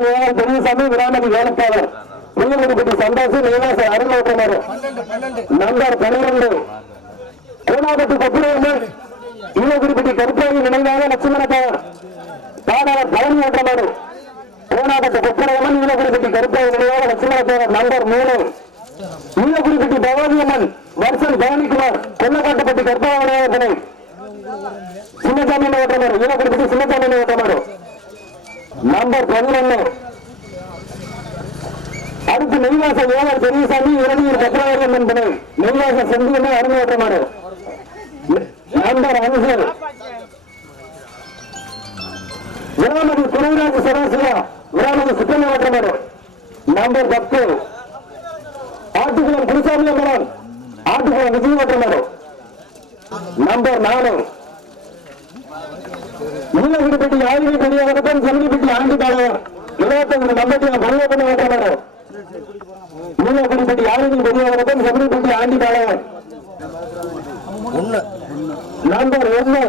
பெரியசாமி விராமதி வேலைப்பாளர். புள்ளகுடிப்பட்டி சந்தோஷம் நீலாச அருணோட்டமாறு நம்பர் பனிரெண்டு. கோணாபட்டி கொப்புரையம்மன் ஈழகுடிப்பட்டி கருப்பாயி நினைவாக லட்சுமண பாடவர் பழனி ஓட்டமாறு கோணாபட்டி கொப்புரையம்மன் ஈழகுடிப்பட்டி கருப்பாயி நினைவாக லட்சுமண நம்பர் மூணு ஈழகுடிப்பட்டி பவானியம்மன் வருஷன் பவானிக்குமார். கொல்லக்காட்டுப்பட்டி கற்பகாவனை சின்னசாமி ஓட்டமர் ஈழகுடிப்பட்டி சின்னசாமி ஓட்டமர் நம்பர் பதினொன்னு. அடுத்து நெய்வாச ஏவர் பெரியசாமி இறுதியில் பத்ராயிரம் என்பது நெய்வாச செந்தியமே அருமையாற்றமாறு நம்பர் அஞ்சு விராமதி துணைராஜ் சராசியா விராமதி சுத்தமாற்றமாறு நம்பர் பத்து. ஆட்டுக்குளம் குருசாமி அம்மன் ஆட்டுக்குளம் விஜயமாற்றமாறு நம்பர் நாலு. நீலகிரிப்பட்டி ஆயுத பெரியவரப்பன் செல்விப்பட்டி ஆண்டி பாளையம் இருபத்தஞ்சு நம்பத்தி பரிவர்த்தனை ஓட்டமாறு நீலகிரிப்பட்டி ஆயுத பெரியவரப்பன் செல்விப்பட்டி ஆண்டி ஒண்ணு நம்பர் ஒன்னு